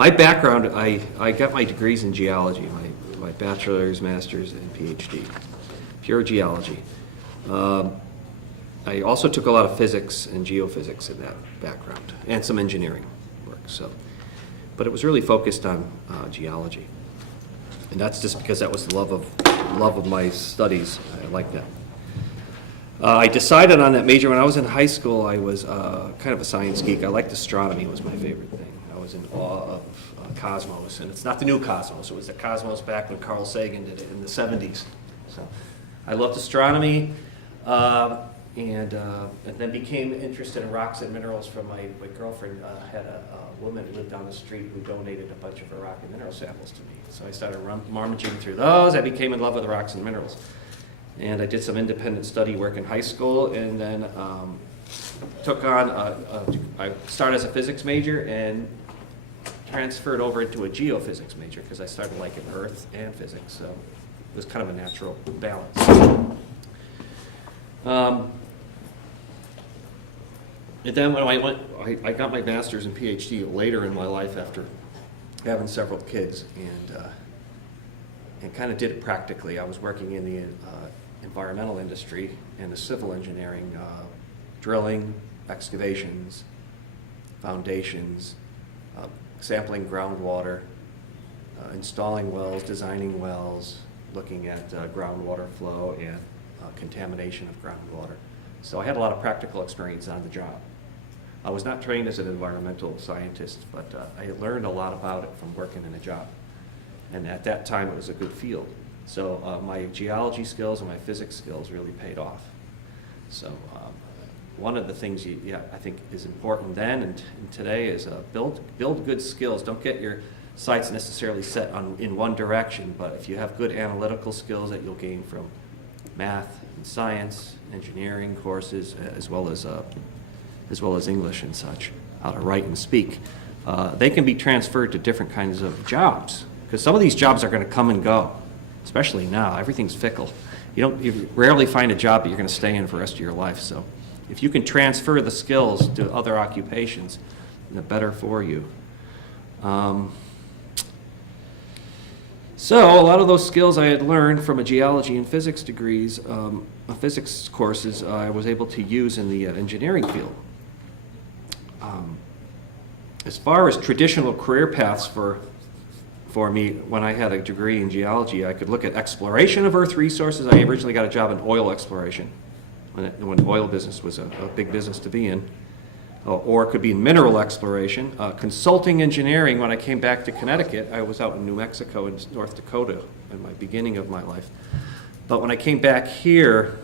My background, I got my degrees in geology, my bachelor's, master's, and PhD, pure geology. I also took a lot of physics and geophysics in that background, and some engineering work. But it was really focused on geology, and that's just because that was the love of my studies. I liked that. I decided on that major when I was in high school. I was kind of a science geek. I liked astronomy; was my favorite thing. I was in awe of cosmos, and it's not the new cosmos. It was the cosmos back when Carl Sagan did it in the 70s. So I loved astronomy. And then became interested in rocks and minerals from my girlfriend. Had a woman who lived down the street who donated a bunch of her rock and mineral samples to me. So I started rummaging through those. I became in love with rocks and minerals. And I did some independent study work in high school, and then took on, I started as a physics major and transferred over into a geophysics major because I started liking Earth and physics. So it was kind of a natural balance. And then when I got my master's and PhD later in my life after having several kids, and kind of did it practically. I was working in the environmental industry and the civil engineering, drilling, excavations, foundations, sampling groundwater, installing wells, designing wells, looking at groundwater flow and contamination of groundwater. So I had a lot of practical experience on the job. I was not trained as an environmental scientist, but I had learned a lot about it from working in a job. And at that time, it was a good field. So my geology skills and my physics skills really paid off. So one of the things I think is important then and today is build good skills. Don't get your sights necessarily set in one direction, but if you have good analytical skills that you'll gain from math and science, engineering courses, as well as English and such, how to write and speak, they can be transferred to different kinds of jobs. Because some of these jobs are going to come and go, especially now. Everything's fickle. You rarely find a job that you're going to stay in for the rest of your life. So if you can transfer the skills to other occupations, the better for you. So a lot of those skills I had learned from a geology and physics degrees, physics courses, I was able to use in the engineering field. As far as traditional career paths for me, when I had a degree in geology, I could look at exploration of Earth resources. I originally got a job in oil exploration when the oil business was a big business to be in. Or it could be mineral exploration. Consulting engineering, when I came back to Connecticut, I was out in New Mexico and North Dakota in my beginning of my life. But when I came back here,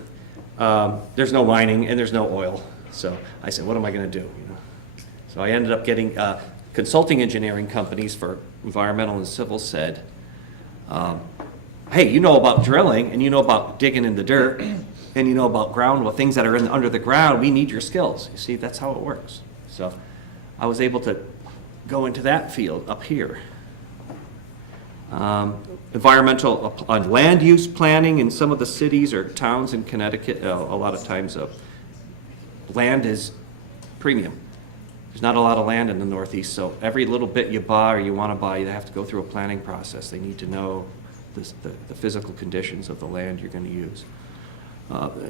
there's no mining and there's no oil. So I said, what am I going to do? So I ended up getting consulting engineering companies for environmental and civil said, hey, you know about drilling and you know about digging in the dirt and you know about things that are under the ground. We need your skills. You see, that's how it works. So I was able to go into that field up here. Environmental land use planning in some of the cities or towns in Connecticut, a lot of times land is premium. There's not a lot of land in the Northeast, so every little bit you buy or you want to buy, you have to go through a planning process. They need to know the physical conditions of the land you're going to use.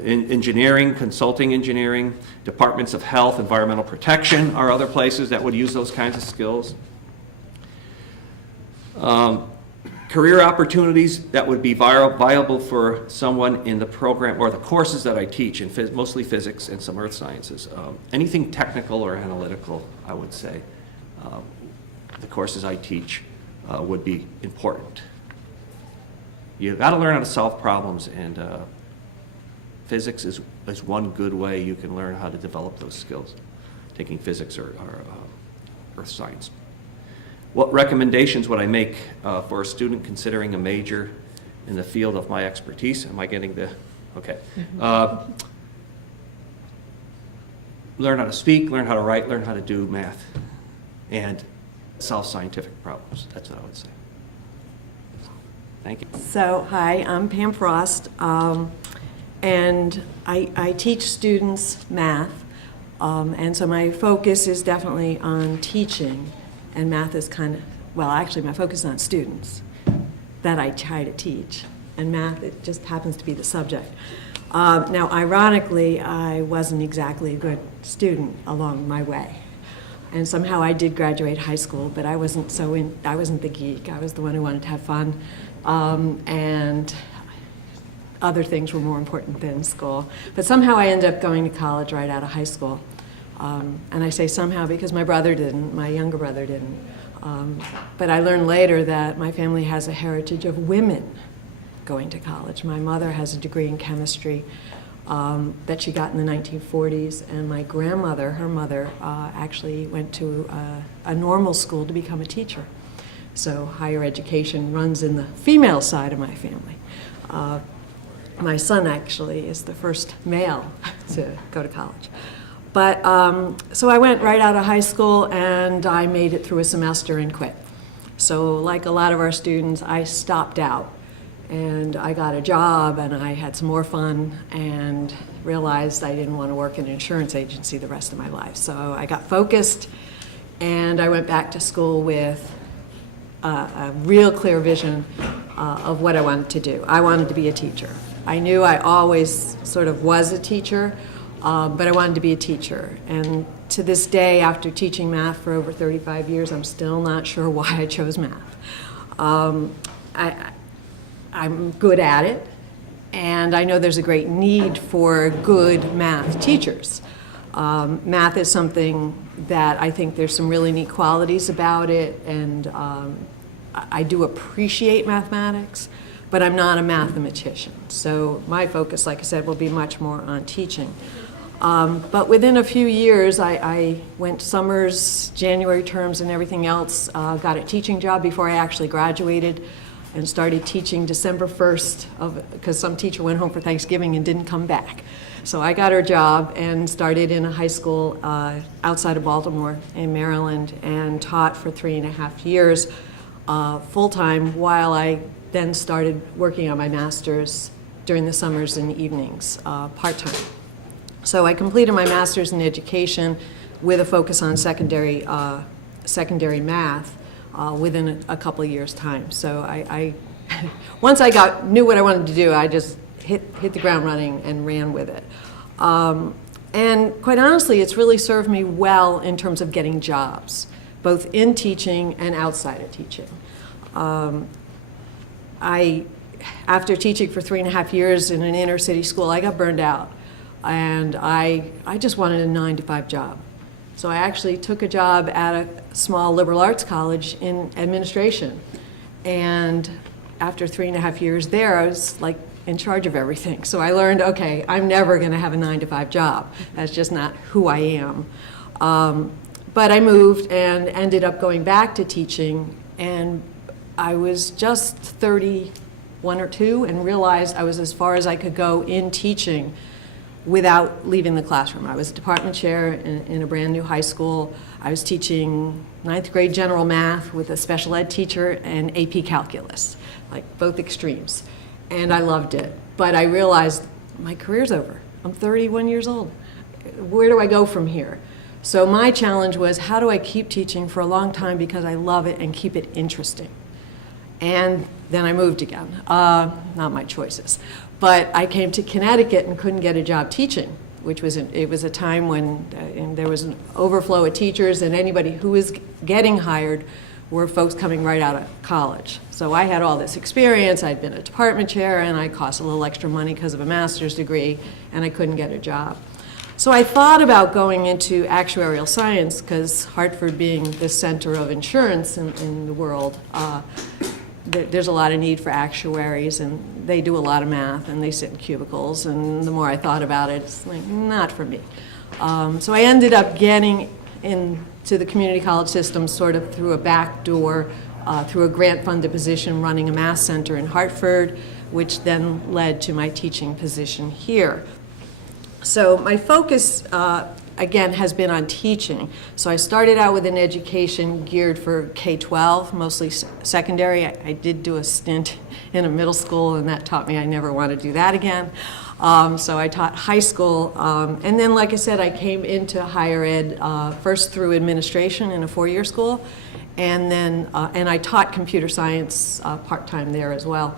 Engineering, consulting engineering, departments of health, environmental protection are other places that would use those kinds of skills. Career opportunities that would be viable for someone in the program or the courses that I teach, in mostly physics and some earth sciences. Anything technical or analytical, I would say, the courses I teach would be important. You've got to learn how to solve problems, and physics is one good way you can learn how to develop those skills, taking physics or earth science. What recommendations would I make for a student considering a major in the field of my expertise? Am I getting the, okay. Learn how to speak, learn how to write, learn how to do math, and solve scientific problems. That's what I would say. Thank you. So, hi, I'm Pam Frost, and I teach students math, and so my focus is definitely on teaching, and math is kind of well, actually my focus is on students that I try to teach, and math, it just happens to be the subject. Now, ironically, I wasn't exactly a good student along my way. And somehow I did graduate high school, but I wasn't the geek. I was the one who wanted to have fun. And other things were more important than school. But somehow I ended up going to college right out of high school. And I say somehow because my brother didn't, my younger brother didn't. But I learned later that my family has a heritage of women going to college. My mother has a degree in chemistry that she got in the 1940s, and my grandmother, her mother, actually went to a normal school to become a teacher. So higher education runs in the female side of my family. My son actually is the first male to go to college. But so I went right out of high school and I made it through a semester and quit. So like a lot of our students, I stopped out and I got a job and I had some more fun and realized I didn't want to work in an insurance agency the rest of my life. So I got focused and I went back to school with a real clear vision of what I wanted to do. I wanted to be a teacher. I knew I always sort of was a teacher, but I wanted to be a teacher. And to this day, after teaching math for over 35 years, I'm still not sure why I chose math. I'm good at it, and I know there's a great need for good math teachers. Math is something that I think there's some really neat qualities about it, and I do appreciate mathematics, but I'm not a mathematician. So my focus, like I said, will be much more on teaching. But within a few years, I went summers, January terms, and everything else, got a teaching job before I actually graduated, and started teaching December 1st, because some teacher went home for Thanksgiving and didn't come back. So I got her job and started in a high school outside of Baltimore in Maryland and taught for 3.5 years full-time, while I then started working on my master's during the summers and evenings, part-time. So I completed my master's in education with a focus on secondary math within a couple of years' time. So I once I knew what I wanted to do, I just hit the ground running and ran with it. And quite honestly, it's really served me well in terms of getting jobs, both in teaching and outside of teaching. After teaching for 3.5 years in an inner city school, I got burned out. And I just wanted a 9-to-5 job. So I actually took a job at a small liberal arts college in administration. And after 3.5 years there, I was like in charge of everything. So I learned, okay, I'm never going to have a 9-to-5 job. That's just not who I am. But I moved and ended up going back to teaching. And I was just 31 or 2 and realized I was as far as I could go in teaching without leaving the classroom. I was a department chair in a brand new high school. I was teaching 9th grade general math with a special ed teacher and AP calculus, like both extremes. And I loved it. But I realized my career's over. I'm 31 years old. Where do I go from here? So my challenge was, how do I keep teaching for a long time because I love it and keep it interesting? And then I moved again. Not my choices. But I came to Connecticut and couldn't get a job teaching, which was it was a time when there was an overflow of teachers, and anybody who was getting hired were folks coming right out of college. So I had all this experience. I'd been a department chair, and I cost a little extra money because of a master's degree, and I couldn't get a job. So I thought about going into actuarial science, because Hartford being the center of insurance in the world, there's a lot of need for actuaries, and they do a lot of math, and they sit in cubicles, and the more I thought about it, it's like, not for me. So I ended up getting into the community college system sort of through a back door, through a grant-funded position running a math center in Hartford, which then led to my teaching position here. So my focus, again, has been on teaching. So I started out with an education geared for K-12, mostly secondary. I did do a stint in a middle school, and that taught me I never want to do that again. So I taught high school. And then, like I said, I came into higher ed first through administration in a 4-year school, And then, and I taught computer science part-time there as well.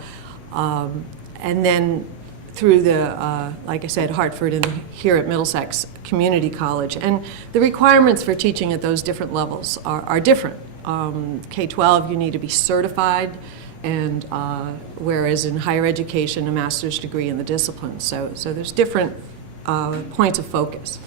And then through the, like I said, Hartford and here at Middlesex Community College. And the requirements for teaching at those different levels are different. K-12, you need to be certified, and whereas in higher education, a master's degree in the discipline. So there's different points of focus.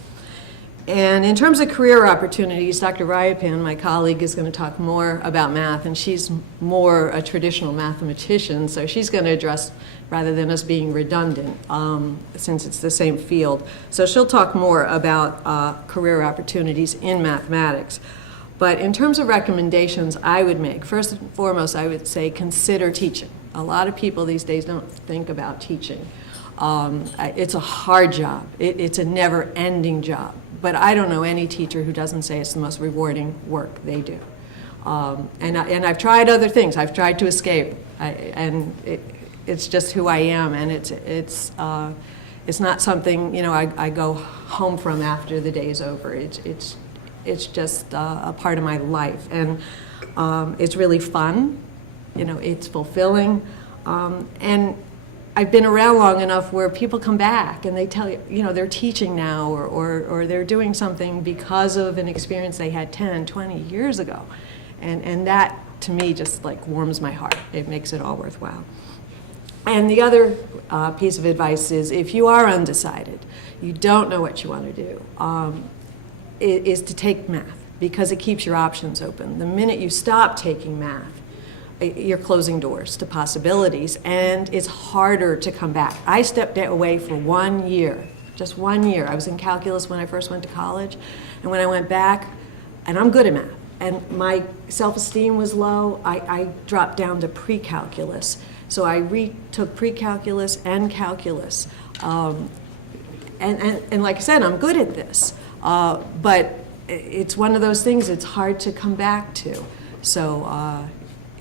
And in terms of career opportunities, Dr. Rayappan, my colleague, is going to talk more about math, and she's more a traditional mathematician, so she's going to address, rather than us being redundant, since it's the same field. So she'll talk more about career opportunities in mathematics. But in terms of recommendations I would make, first and foremost, I would say consider teaching. A lot of people these days don't think about teaching. It's a hard job. It's a never-ending job. But I don't know any teacher who doesn't say it's the most rewarding work they do. And I've tried other things. I've tried to escape, and it's just who I am. And it's not something, you know, I go home from after the day's over. It's just a part of my life, and it's really fun. You know, it's fulfilling, and I've been around long enough where people come back and they tell you, you know, they're teaching now or they're doing something because of an experience they had 10, 20 years ago. And that, to me, just like warms my heart. It makes it all worthwhile. And the other piece of advice is if you are undecided, you don't know what you want to do, is to take math, because it keeps your options open. The minute you stop taking math, you're closing doors to possibilities, and it's harder to come back. I stepped away for 1 year, just 1 year. I was in calculus when I first went to college, and when I went back, and I'm good at math, and my self-esteem was low, I dropped down to pre-calculus. So I retook pre-calculus and calculus. And like I said, I'm good at this, but it's one of those things it's hard to come back to. So,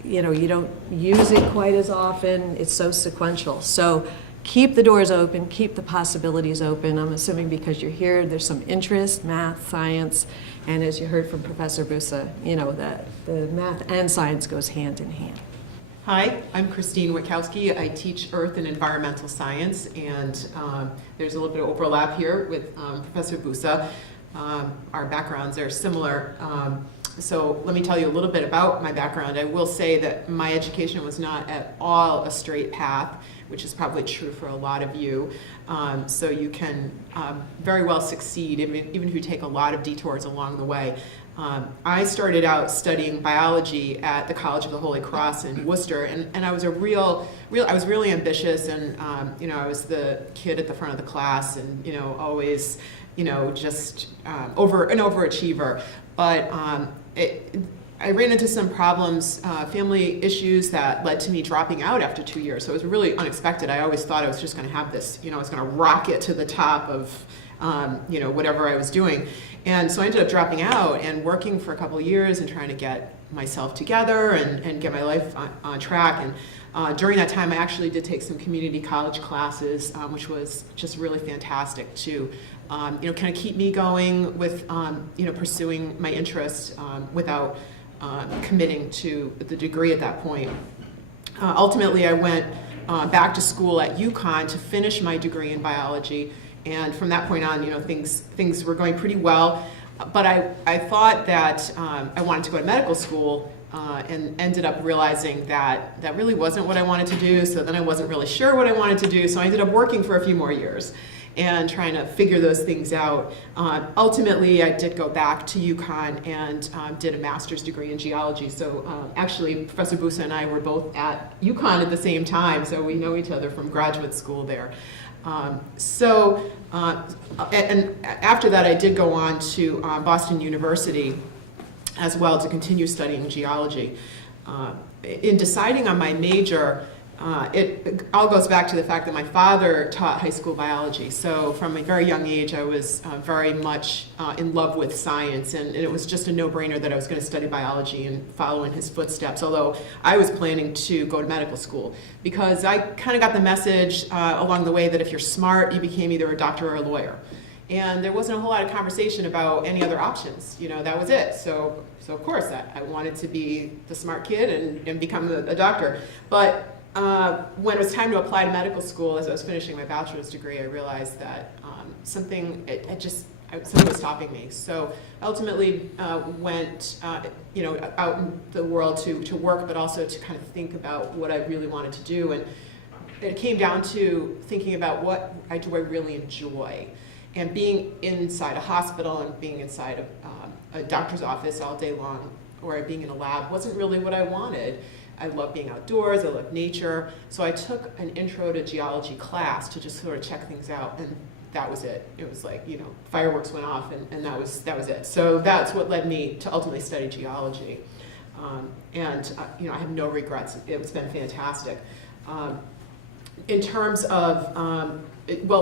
you know, you don't use it quite as often. It's so sequential. So keep the doors open, keep the possibilities open. I'm assuming because you're here, there's some interest, math, science, and as you heard from Professor Busa, you know, the math and science goes hand in hand. Hi, I'm Christine Witkowski. I teach Earth and Environmental Science, and there's a little bit of overlap here with Professor Busa. Our backgrounds are similar. So let me tell you a little bit about my background. I will say that my education was not at all a straight path, which is probably true for a lot of you. So you can very well succeed, even if you take a lot of detours along the way. I started out studying biology at the College of the Holy Cross in Worcester, and I was I was really ambitious, and you know, I was the kid at the front of the class, and you know, always, you know, just an overachiever. But I ran into some problems, family issues that led to me dropping out after 2 years. So it was really unexpected. I always thought I was just going to have this, you know, I was going to rocket to the top of, you know, whatever I was doing. And so I ended up dropping out and working for a couple of years and trying to get myself together and get my life on track. And during that time, I actually did take some community college classes, which was just really fantastic to, you know, kind of keep me going with, you know, pursuing my interests without committing to the degree at that point. Ultimately, I went back to school at UConn to finish my degree in biology. And from that point on, you know, things were going pretty well. But I thought that I wanted to go to medical school and ended up realizing that that really wasn't what I wanted to do. So then I wasn't really sure what I wanted to do. So I ended up working for a few more years and trying to figure those things out. Ultimately, I did go back to UConn and did a master's degree in geology. So actually, Professor Busa and I were both at UConn at the same time, so we know each other from graduate school there. And after that, I did go on to Boston University as well to continue studying geology. In deciding on my major, it all goes back to the fact that my father taught high school biology. So from a very young age, I was very much in love with science, and it was just a no-brainer that I was going to study biology and follow in his footsteps, although I was planning to go to medical school, because I kind of got the message along the way that if you're smart, you became either a doctor or a lawyer. And there wasn't a whole lot of conversation about any other options. You know, that was it. So of course, I wanted to be the smart kid and become a doctor. But when it was time to apply to medical school, as I was finishing my bachelor's degree, I realized that something was stopping me. So ultimately went you know, out in the world to work, but also to kind of think about what I really wanted to do. And it came down to thinking about what do I really enjoy. And being inside a hospital and being inside a doctor's office all day long, or being in a lab, wasn't really what I wanted. I love being outdoors, I love nature. So I took an intro to geology class to just sort of check things out, and that was it. It was like, you know, fireworks went off, and that was it. So that's what led me to ultimately study geology. You know, I have no regrets. It's been fantastic. In terms of,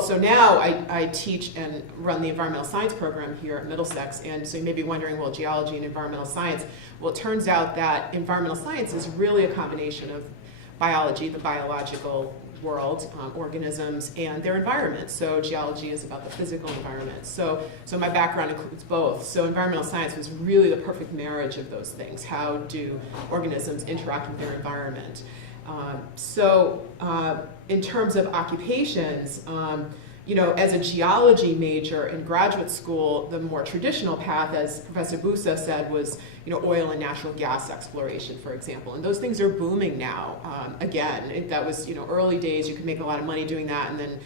so now I teach and run the environmental science program here at Middlesex, and so you may be wondering, well, geology and environmental science. Well, it turns out that environmental science is really a combination of biology, the biological world, organisms, and their environment. So geology is about the physical environment. So my background includes both. So environmental science was really the perfect marriage of those things. How do organisms interact with their environment? In terms of occupations, you know, as a geology major in graduate school, the more traditional path, as Professor Busa said, was, you know, oil and natural gas exploration, for example. And those things are booming now. Again, that was, you know, early days, you could make a lot of money doing that, and then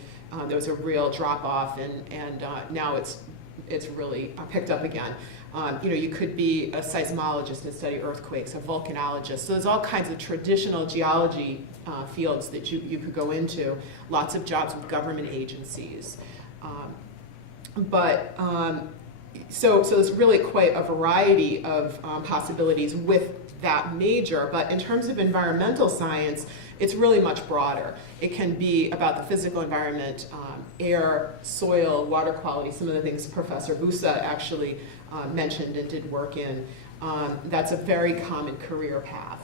there was a real drop off, and now it's really picked up again. You know, you could be a seismologist and study earthquakes, a volcanologist. So there's all kinds of traditional geology fields that you could go into. Lots of jobs with government agencies. So there's really quite a variety of possibilities with that major. But in terms of environmental science, it's really much broader. It can be about the physical environment, air, soil, water quality, some of the things Professor Busa actually mentioned and did work in. That's a very common career path.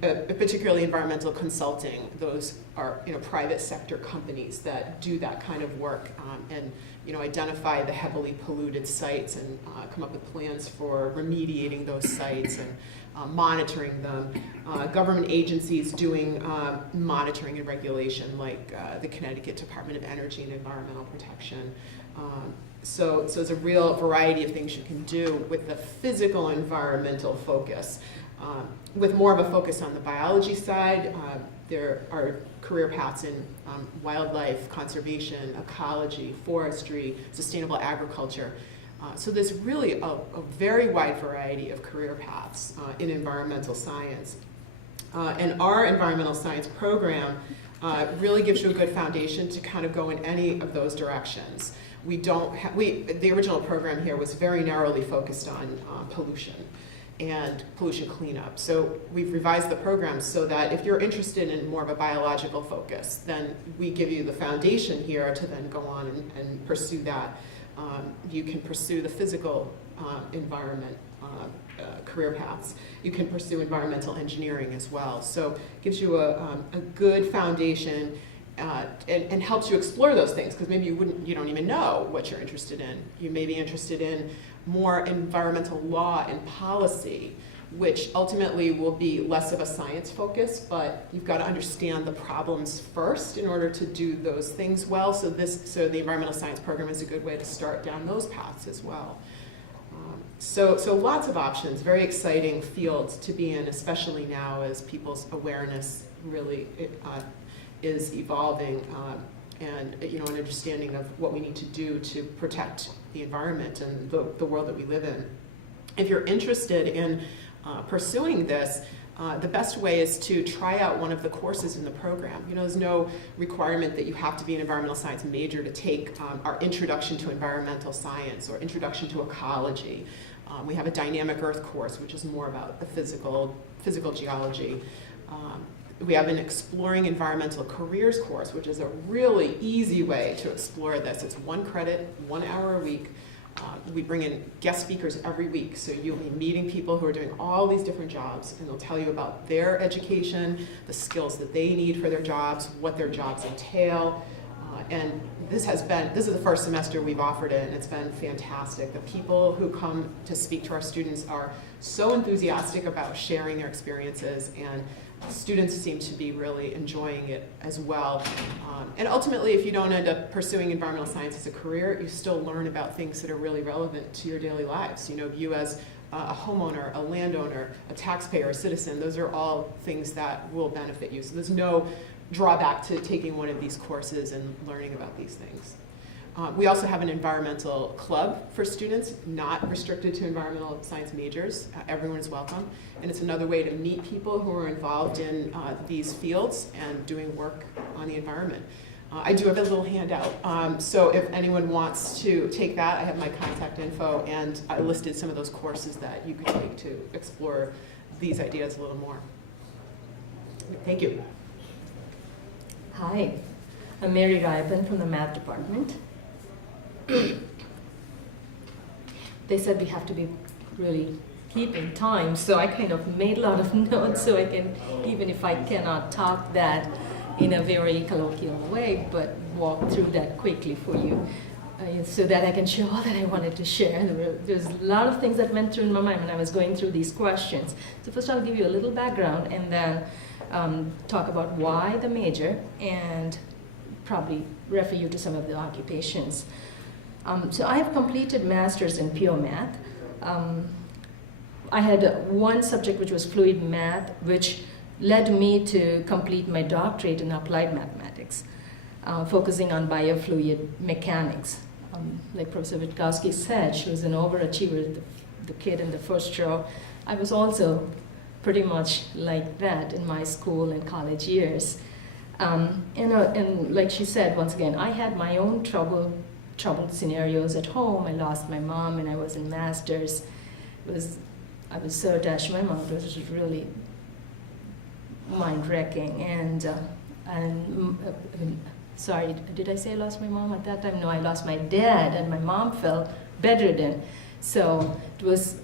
Particularly environmental consulting, those are, you know, private sector companies that do that kind of work and, you know, identify the heavily polluted sites and come up with plans for remediating those sites and monitoring them. Government agencies doing monitoring and regulation, like the Connecticut Department of Energy and Environmental Protection. So there's a real variety of things you can do with the physical environmental focus. With more of a focus on the biology side, there are career paths in wildlife, conservation, ecology, forestry, sustainable agriculture. So there's really a very wide variety of career paths in environmental science. And our environmental science program really gives you a good foundation to kind of go in any of those directions. The original program here was very narrowly focused on pollution and pollution cleanup. So we've revised the program so that if you're interested in more of a biological focus, then we give you the foundation here to then go on and pursue that. You can pursue the physical environment career paths. You can pursue environmental engineering as well. So it gives you a good foundation and helps you explore those things, because maybe you don't even know what you're interested in. You may be interested in more environmental law and policy, which ultimately will be less of a science focus, but you've got to understand the problems first in order to do those things well. So the environmental science program is a good way to start down those paths as well. So lots of options, very exciting fields to be in, especially now as people's awareness really is evolving, and you know, an understanding of what we need to do to protect the environment and the world that we live in. If you're interested in pursuing this, the best way is to try out one of the courses in the program. You know, there's no requirement that you have to be an environmental science major to take our Introduction to Environmental Science or Introduction to Ecology. We have a Dynamic Earth course, which is more about the physical geology. We have an Exploring Environmental Careers course, which is a really easy way to explore this. It's 1 credit, 1 hour a week. We bring in guest speakers every week, so you'll be meeting people who are doing all these different jobs, and they'll tell you about their education, the skills that they need for their jobs, what their jobs entail. And this is the first semester we've offered it, and it's been fantastic. The people who come to speak to our students are so enthusiastic about sharing their experiences, and students seem to be really enjoying it as well. And ultimately, if you don't end up pursuing environmental science as a career, you still learn about things that are really relevant to your daily lives. You know, you as a homeowner, a landowner, a taxpayer, a citizen, those are all things that will benefit you. So there's no drawback to taking one of these courses and learning about these things. We also have an environmental club for students, not restricted to environmental science majors. Everyone is welcome. And it's another way to meet people who are involved in these fields and doing work on the environment. I do have a little handout. So if anyone wants to take that, I have my contact info, and I listed some of those courses that you could take to explore these ideas a little more. Thank you. Hi, I'm Mary Rayappan from the math department. They said we have to be really keeping time, so I kind of made a lot of notes so I can, even if I cannot talk that in a very colloquial way, but walk through that quickly for you so that I can share all that I wanted to share. There's a lot of things that went through in my mind when I was going through these questions. So first I'll give you a little background and then talk about why the major and probably refer you to some of the occupations. So I have completed master's in pure math. I had one subject which was fluid math, which led me to complete my doctorate in applied mathematics, focusing on biofluid mechanics. Like Professor Witkowski said, she was an overachiever, the kid in the first row. I was also pretty much like that in my school and college years. And like she said, once again, I had my own troubled scenarios at home. I lost my mom when I was in master's. I was so attached to my mom. It was just really mind-wrecking. Sorry, did I say I lost my mom at that time? No, I lost my dad, and my mom fell bedridden. So it was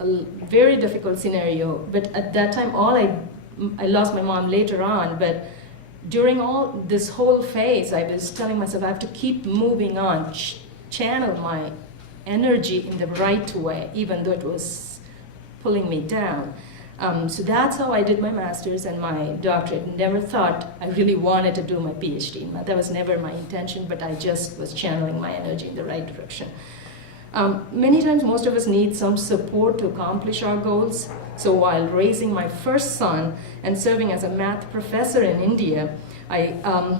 a very difficult scenario. But at that time, I lost my mom later on, but during all this whole phase, I was telling myself I have to keep moving on, channel my energy in the right way, even though it was pulling me down. So that's how I did my master's and my doctorate. Never thought I really wanted to do my PhD. That was never my intention, but I just was channeling my energy in the right direction. Many times, most of us need some support to accomplish our goals. So while raising my first son and serving as a math professor in India, I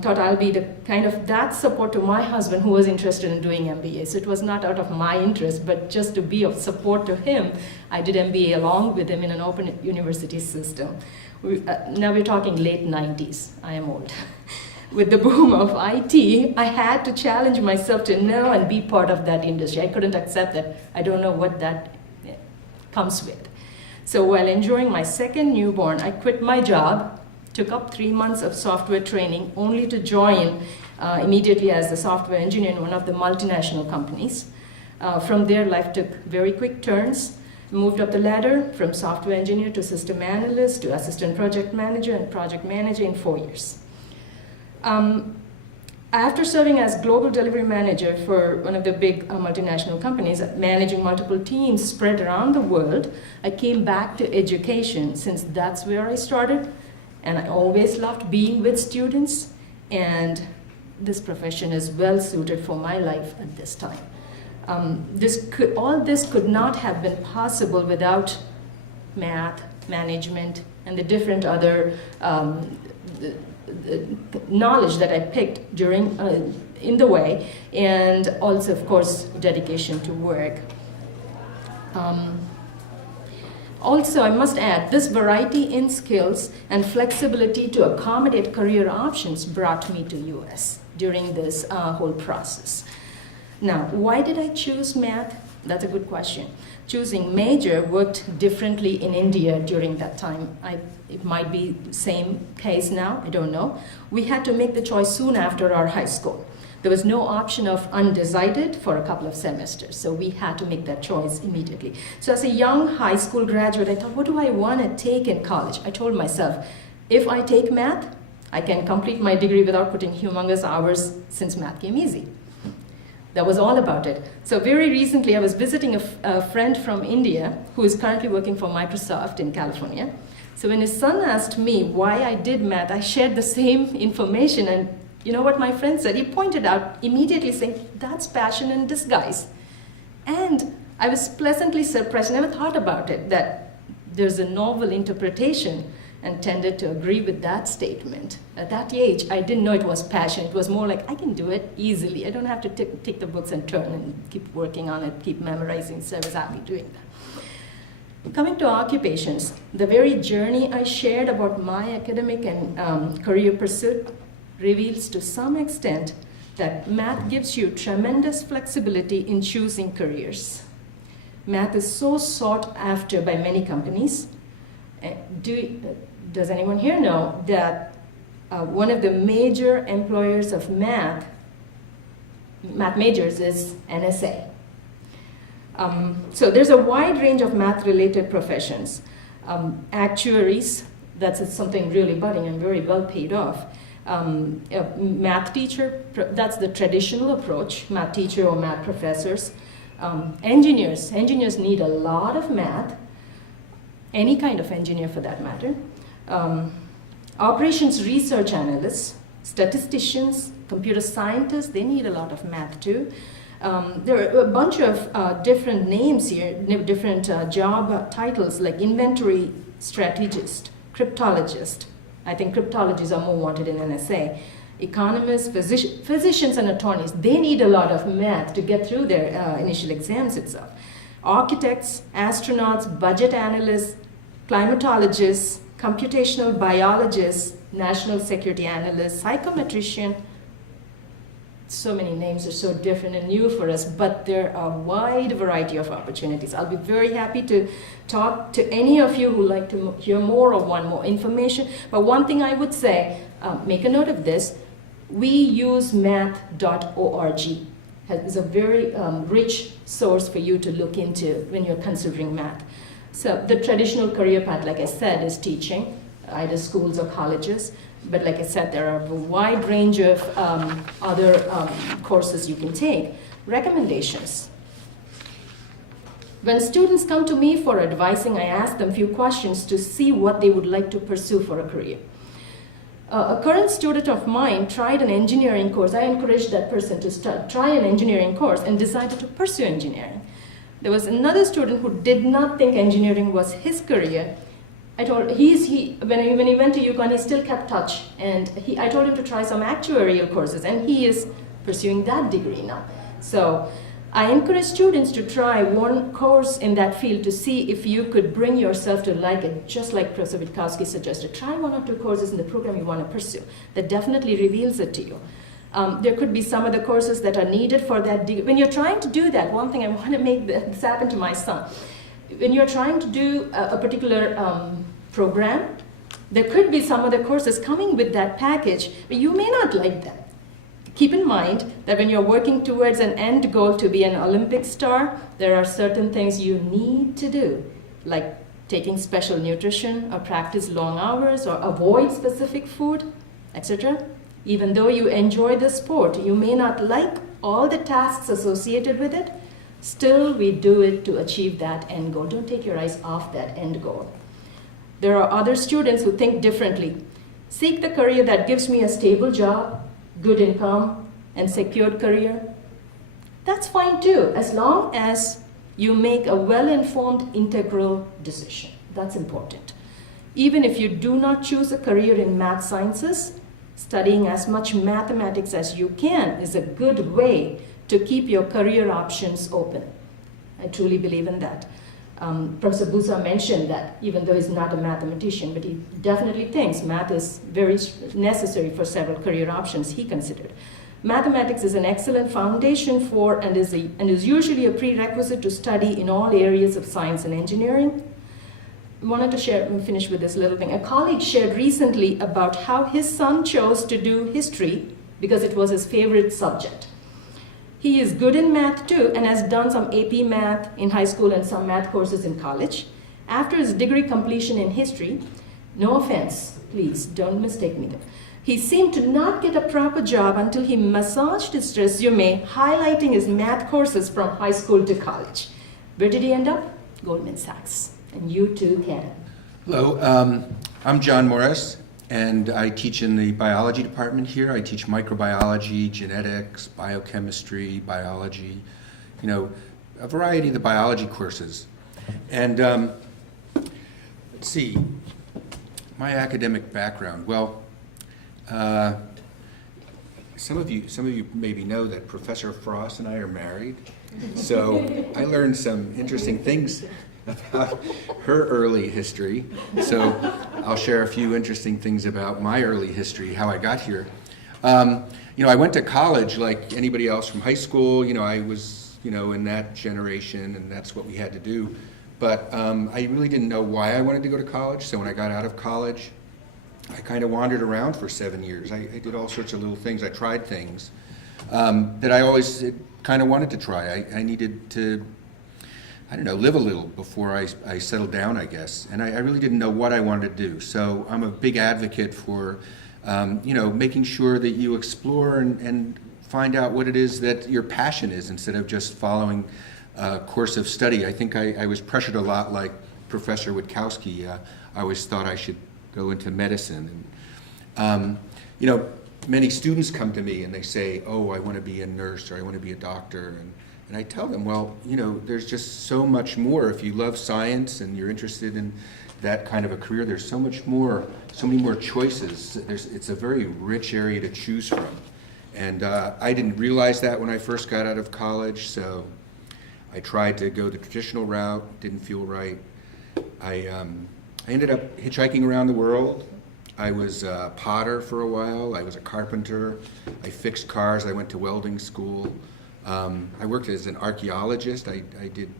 thought I'll be the kind of that support to my husband who was interested in doing MBA. So it was not out of my interest, but just to be of support to him, I did MBA along with him in an open university system. Now we're talking late 90s. I am old. With the boom of IT, I had to challenge myself to know and be part of that industry. I couldn't accept that. I don't know what that comes with. So while enjoying my second newborn, I quit my job, took up 3 months of software training, only to join immediately as a software engineer in one of the multinational companies. From there, life took very quick turns. Moved up the ladder from software engineer to system analyst to assistant project manager and project manager in 4 years. After serving as global delivery manager for one of the big multinational companies, managing multiple teams spread around the world, I came back to education since that's where I started. And I always loved being with students, and this profession is well suited for my life at this time. All this could not have been possible without math, management, and the different other knowledge that I picked during in the way, and also, of course, dedication to work. Also, I must add, this variety in skills and flexibility to accommodate career options brought me to US during this whole process. Now, why did I choose math? That's a good question. Choosing major worked differently in India during that time. It might be the same case now, I don't know. We had to make the choice soon after our high school. There was no option of undecided for a couple of semesters, so we had to make that choice immediately. So as a young high school graduate, I thought, what do I want to take in college? I told myself, if I take math, I can complete my degree without putting humongous hours since math came easy. That was all about it. So very recently, I was visiting a friend from India who is currently working for Microsoft in California. So when his son asked me why I did math, I shared the same information, and you know what my friend said? He pointed out immediately saying, that's passion in disguise. And I was pleasantly surprised, never thought about it, that there's a novel interpretation, and tended to agree with that statement. At that age, I didn't know it was passion. It was more like, I can do it easily. I don't have to take the books and turn and keep working on it, keep memorizing, so I was happy doing that. Coming to occupations, the very journey I shared about my academic and career pursuit reveals to some extent that math gives you tremendous flexibility in choosing careers. Math is so sought after by many companies. Does anyone here know that one of the major employers of math majors is NSA? So there's a wide range of math-related professions. Actuaries, that's something really budding and very well paid off. A math teacher, that's the traditional approach, math teacher or math professors. Engineers need a lot of math, any kind of engineer for that matter. Operations research analysts, statisticians, computer scientists, they need a lot of math too. There are a bunch of different names here, different job titles like inventory strategist, cryptologist. I think cryptologists are more wanted in NSA. Economists, physicians and attorneys, they need a lot of math to get through their initial exams itself. Architects, astronauts, budget analysts, climatologists, computational biologists, national security analysts, psychometrician. So many names are so different and new for us, but there are a wide variety of opportunities. I'll be very happy to talk to any of you who like to hear more or want more information. But one thing I would say, make a note of this, we use math.org. It's a very rich source for you to look into when you're considering math. So the traditional career path, like I said, is teaching, either schools or colleges. But like I said, there are a wide range of other courses you can take. Recommendations. When students come to me for advising, I ask them a few questions to see what they would like to pursue for a career. A current student of mine tried an engineering course. I encouraged that person to try an engineering course and decided to pursue engineering. There was another student who did not think engineering was his career. I told when he went to UConn, he still kept touch, and I told him to try some actuarial courses, and he is pursuing that degree now. So I encourage students to try one course in that field to see if you could bring yourself to like it, just like Professor Witkowski suggested. Try one or two courses in the program you want to pursue. That definitely reveals it to you. There could be some of the courses that are needed for that degree. When you're trying to do that, one thing I want to make this happen to my son. When you're trying to do a particular program, there could be some other courses coming with that package, but you may not like them. Keep in mind that when you're working towards an end goal to be an Olympic star, there are certain things you need to do, like taking special nutrition or practice long hours or avoid specific food, etc. Even though you enjoy the sport, you may not like all the tasks associated with it. Still, we do it to achieve that end goal. Don't take your eyes off that end goal. There are other students who think differently. Seek the career that gives me a stable job, good income, and secured career. That's fine too, as long as you make a well-informed, integral decision. That's important. Even if you do not choose a career in math sciences, studying as much mathematics as you can is a good way to keep your career options open. I truly believe in that. Professor Busa mentioned that, even though he's not a mathematician, but he definitely thinks math is very necessary for several career options he considered. Mathematics is an excellent foundation for and is usually a prerequisite to study in all areas of science and engineering. I wanted to finish with this little thing. A colleague shared recently about how his son chose to do history because it was his favorite subject. He is good in math too and has done some AP math in high school and some math courses in college. After his degree completion in history, no offense, please don't mistake me there. He seemed to not get a proper job until he massaged his resume, highlighting his math courses from high school to college. Where did he end up? Goldman Sachs. And you too can. Hello, I'm John Morris, and I teach in the biology department here. I teach microbiology, genetics, biochemistry, biology, a variety of the biology courses. And let's see, my academic background. Well, some of you maybe know that Professor Frost and I are married. So I learned some interesting things about her early history. So I'll share a few interesting things about my early history, how I got here. I went to college like anybody else from high school. I was, in that generation, and that's what we had to do. But I really didn't know why I wanted to go to college. So when I got out of college, I kind of wandered around for 7 years. I did all sorts of little things. I tried things that I always kind of wanted to try. I needed to, live a little before I settled down, I guess. And I really didn't know what I wanted to do. So I'm a big advocate for, making sure that you explore and find out what it is that your passion is instead of just following a course of study. I think I was pressured a lot like Professor Witkowski. I always thought I should go into medicine. And, many students come to me and they say, oh, I want to be a nurse or I want to be a doctor. And I tell them, well, there's just so much more. If you love science and you're interested in that kind of a career, there's so many more choices. It's a very rich area to choose from. And I didn't realize that when I first got out of college, so I tried to go the traditional route, didn't feel right. I ended up hitchhiking around the world. I was a potter for a while. I was a carpenter. I fixed cars. I went to welding school. I worked as an archaeologist. I did,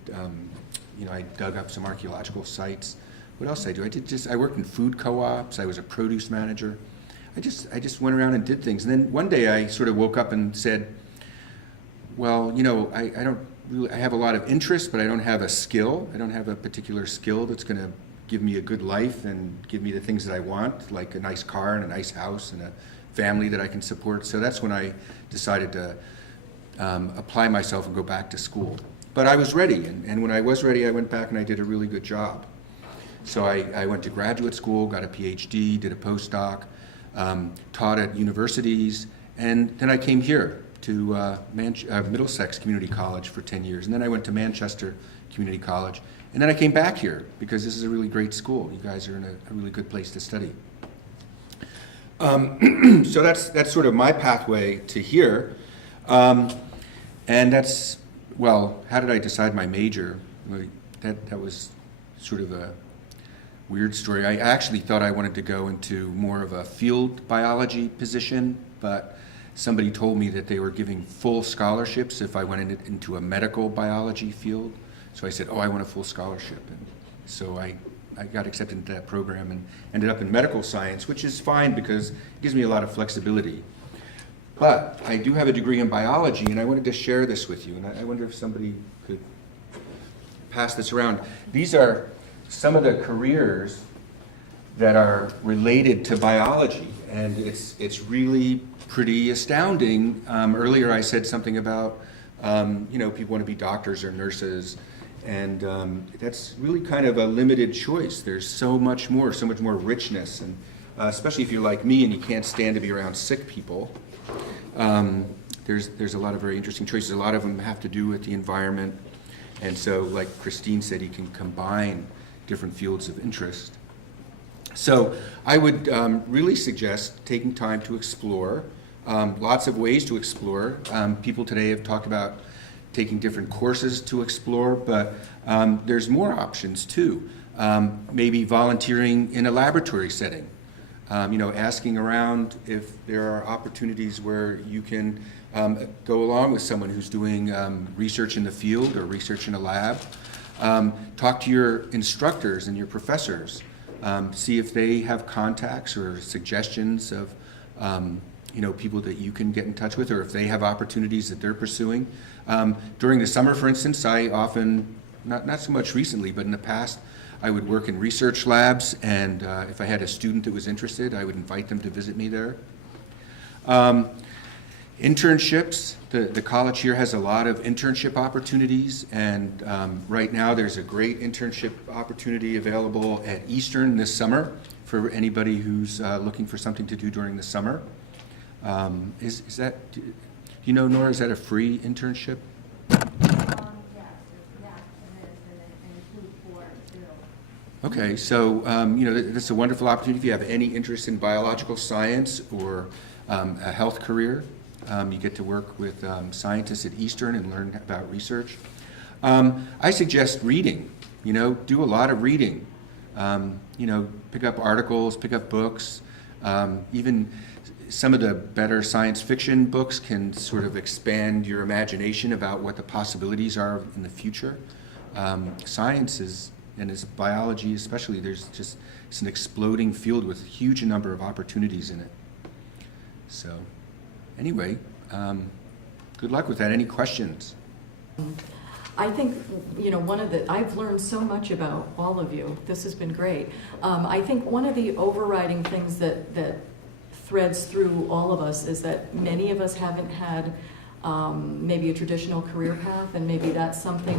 I dug up some archaeological sites. What else did I do? I worked in food co-ops. I was a produce manager. I just went around and did things. And then one day I sort of woke up and said, well, I have a lot of interest, but I don't have a skill. I don't have a particular skill that's going to give me a good life and give me the things that I want, like a nice car and a nice house and a family that I can support. So that's when I decided to apply myself and go back to school. But I was ready, and when I was ready, I went back and I did a really good job. So I went to graduate school, got a PhD, did a postdoc, taught at universities, and then I came here to Middlesex Community College for 10 years, and then I went to Manchester Community College, and then I came back here because this is a really great school. You guys are in a really good place to study. So that's sort of my pathway to here. And that's, well, how did I decide my major? That was sort of a weird story. I actually thought I wanted to go into more of a field biology position, but somebody told me that they were giving full scholarships if I went into a medical biology field. So I said, oh, I want a full scholarship. And so I got accepted into that program and ended up in medical science, which is fine because it gives me a lot of flexibility. But I do have a degree in biology, and I wanted to share this with you. And I wonder if somebody could pass this around. These are some of the careers that are related to biology, and it's really pretty astounding. Earlier I said something about people want to be doctors or nurses, and that's really kind of a limited choice. There's so much more richness, and especially if you're like me and you can't stand to be around sick people. There's a lot of very interesting choices. A lot of them have to do with the environment, and so like Christine said, you can combine different fields of interest. So I would really suggest taking time to explore. Lots of ways to explore. People today have talked about taking different courses to explore, but there's more options too. Maybe volunteering in a laboratory setting. Asking around if there are opportunities where you can go along with someone who's doing research in the field or research in a lab. Talk to your instructors and your professors. See if they have contacts or suggestions of people that you can get in touch with, or if they have opportunities that they're pursuing. During the summer, for instance, I often, not so much recently, but in the past, I would work in research labs, and if I had a student that was interested, I would invite them to visit me there. Internships, the college here has a lot of internship opportunities, and right now there's a great internship opportunity available at Eastern this summer for anybody who's looking for something to do during the summer. Is that, you know, Nora, is that a free internship? Okay, so you know, that's a wonderful opportunity if you have any interest in biological science or a health career. You get to work with scientists at Eastern and learn about research. I suggest reading, you know, do a lot of reading. You know, pick up articles, pick up books. Even some of the better science fiction books can sort of expand your imagination about what the possibilities are in the future. Science is, and as biology especially, it's an exploding field with a huge number of opportunities in it. So anyway, good luck with that. Any questions? I think, you know, I've learned so much about all of you. This has been great. I think one of the overriding things that threads through all of us is that many of us haven't had maybe a traditional career path, and maybe that's something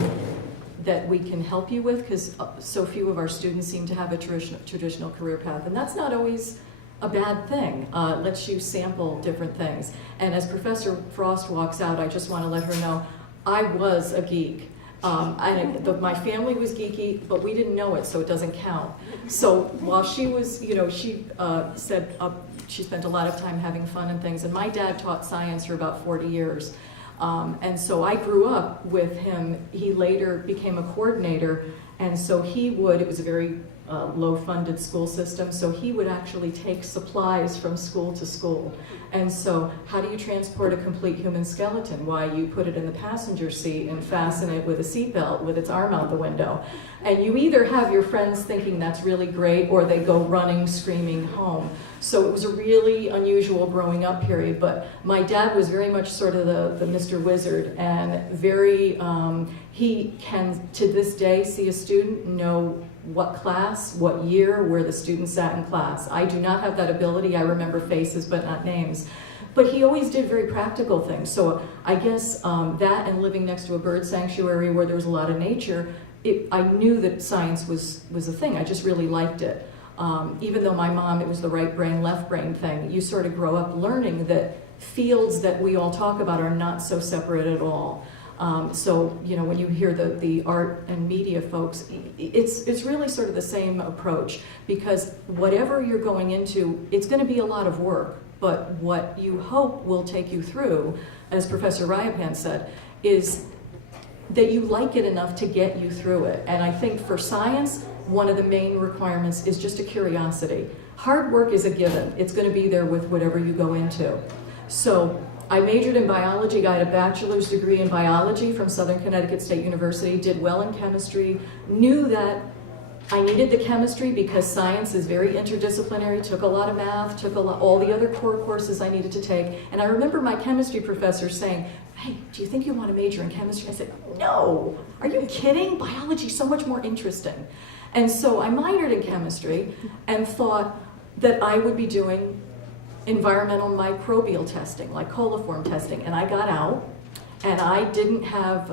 that we can help you with, because so few of our students seem to have a traditional career path, and that's not always a bad thing. Lets you sample different things. And as Professor Frost walks out, I just want to let her know I was a geek. My family was geeky, but we didn't know it, so it doesn't count. So while she was, you know, she said she spent a lot of time having fun and things, and my dad taught science for about 40 years. And so I grew up with him. He later became a coordinator, and so it was a very low-funded school system, so he would actually take supplies from school to school. And so how do you transport a complete human skeleton? Why, you put it in the passenger seat and fasten it with a seatbelt with its arm out the window. And you either have your friends thinking that's really great, or they go running, screaming home. So it was a really unusual growing up period, but my dad was very much sort of the Mr. Wizard, and very, he can to this day see a student, know what class, what year, where the student sat in class. I do not have that ability. I remember faces but not names. But he always did very practical things. So I guess that, and living next to a bird sanctuary where there was a lot of nature, I knew that science was a thing. I just really liked it. Even though my mom, it was the right brain, left brain thing, you sort of grow up learning that fields that we all talk about are not so separate at all. So, you know, when you hear the art and media folks, it's really sort of the same approach, because whatever you're going into, it's going to be a lot of work, but what you hope will take you through, as Professor Rayappan said, is that you like it enough to get you through it. And I think for science, one of the main requirements is just a curiosity. Hard work is a given. It's going to be there with whatever you go into. So I majored in biology, got a bachelor's degree in biology from Southern Connecticut State University, did well in chemistry, knew that I needed the chemistry because science is very interdisciplinary, took a lot of math, took all the other core courses I needed to take. And I remember my chemistry professor saying, "Hey, do you think you want to major in chemistry?" I said, "No, are you kidding? Biology is so much more interesting." And so I minored in chemistry and thought that I would be doing environmental microbial testing, like coliform testing. And I got out, and I didn't have,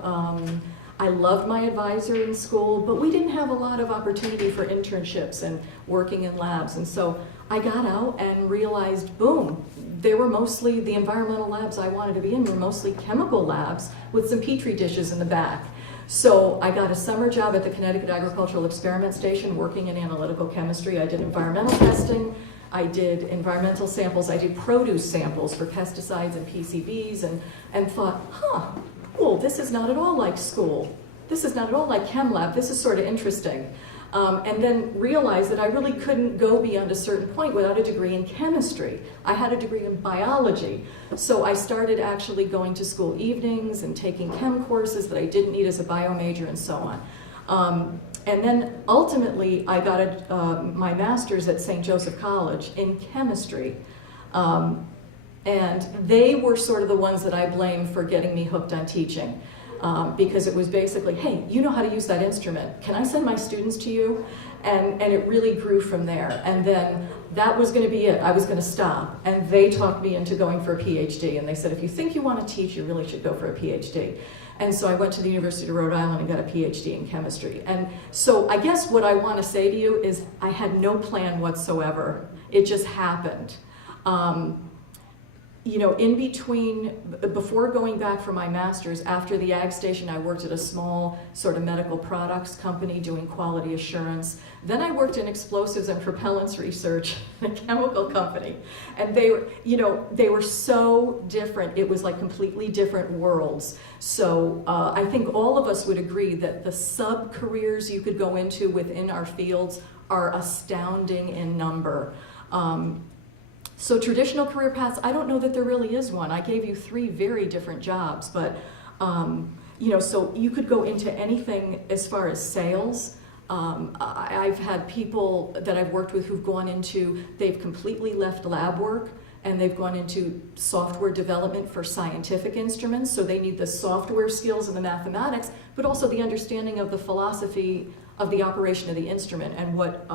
I loved my advisor in school, but we didn't have a lot of opportunity for internships and working in labs. And so I got out and realized, boom, they were mostly, the environmental labs I wanted to be in were mostly chemical labs with some petri dishes in the back. So I got a summer job at the Connecticut Agricultural Experiment Station working in analytical chemistry. I did environmental testing, I did environmental samples, I did produce samples for pesticides and PCBs, and thought, cool, this is not at all like school. This is not at all like chem lab, this is sort of interesting. And then realized that I really couldn't go beyond a certain point without a degree in chemistry. I had a degree in biology. So I started actually going to school evenings and taking chem courses that I didn't need as a bio major and so on. And then ultimately I got my master's at St. Joseph College in chemistry. And they were sort of the ones that I blame for getting me hooked on teaching. because it was basically, hey, you know how to use that instrument. Can I send my students to you? And it really grew from there. And then that was going to be it. I was going to stop. And they talked me into going for a PhD. And they said, if you think you want to teach, you really should go for a PhD. And so I went to the University of Rhode Island and got a PhD in chemistry. And so I guess what I want to say to you is I had no plan whatsoever. It just happened. You know, in between, before going back for my master's, after the ag station, I worked at a small sort of medical products company doing quality assurance. Then I worked in explosives and propellants research in a chemical company. And they were, you know, they were so different. It was like completely different worlds. So I think all of us would agree that the sub-careers you could go into within our fields are astounding in number. So traditional career paths, I don't know that there really is one. I gave you 3 very different jobs, but you know, so you could go into anything as far as sales. I've had people that I've worked with who've gone into, they've completely left lab work and they've gone into software development for scientific instruments. So they need the software skills and the mathematics, but also the understanding of the philosophy of the operation of the instrument and what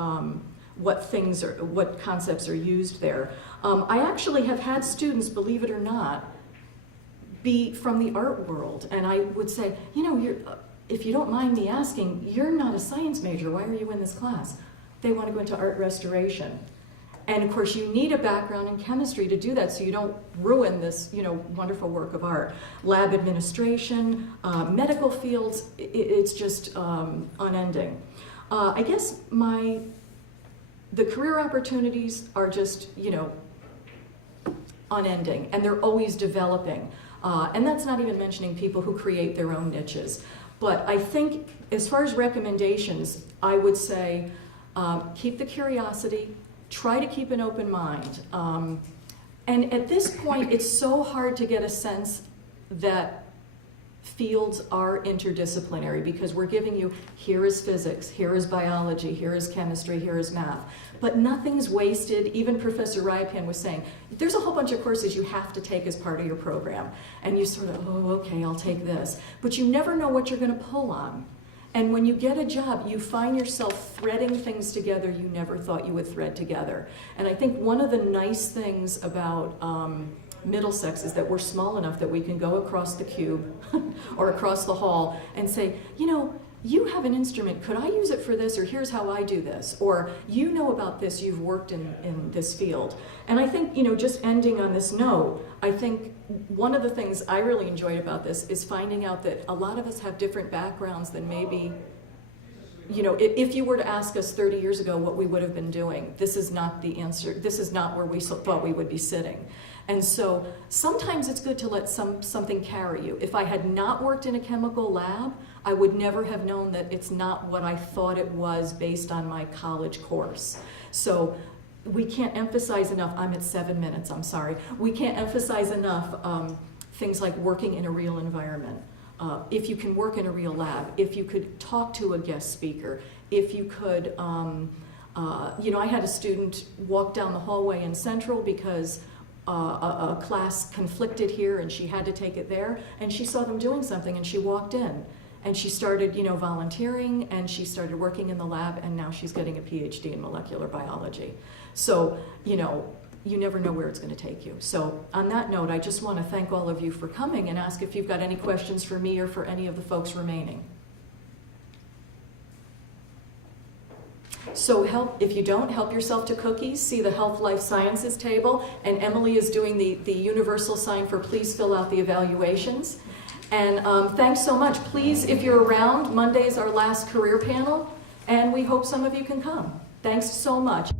concepts are used there. I actually have had students, believe it or not, be from the art world, and I would say, you know, if you don't mind me asking, you're not a science major, why are you in this class? They want to go into art restoration. And of course you need a background in chemistry to do that so you don't ruin this, you know, wonderful work of art. Lab administration, medical fields, it's just unending. I guess the career opportunities are just, you know, unending, and they're always developing. And that's not even mentioning people who create their own niches. But I think as far as recommendations, I would say keep the curiosity, try to keep an open mind. And at this point, it's so hard to get a sense that fields are interdisciplinary because we're giving you, here is physics, here is biology, here is chemistry, here is math. But nothing's wasted. Even Professor Rayappan was saying, there's a whole bunch of courses you have to take as part of your program. And you sort of, oh, okay, I'll take this. But you never know what you're going to pull on. And when you get a job, you find yourself threading things together you never thought you would thread together. And I think one of the nice things about Middlesex is that we're small enough that we can go across the cube or across the hall and say, you know, you have an instrument, could I use it for this, or here's how I do this, or you know about this, you've worked in this field. And I think, you know, just ending on this note, I think one of the things I really enjoyed about this is finding out that a lot of us have different backgrounds than maybe, you know, if you were to ask us 30 years ago what we would have been doing, this is not the answer, this is not where we thought we would be sitting. And so sometimes it's good to let something carry you. If I had not worked in a chemical lab, I would never have known that it's not what I thought it was based on my college course. So we can't emphasize enough, I'm at 7 minutes, I'm sorry. We can't emphasize enough things like working in a real environment. If you can work in a real lab, if you could talk to a guest speaker, if you could, you know, I had a student walk down the hallway in Central because a class conflicted here and she had to take it there, and she saw them doing something and she walked in and she started, you know, volunteering, and she started working in the lab, and now she's getting a PhD in molecular biology. So, you know, you never know where it's going to take you. So on that note, I just want to thank all of you for coming and ask if you've got any questions for me or for any of the folks remaining. So if you don't, help yourself to cookies, see the Health Life Sciences table, and Emily is doing the universal sign for please fill out the evaluations. And thanks so much. Please, if you're around, Monday is our last career panel, and we hope some of you can come. Thanks so much.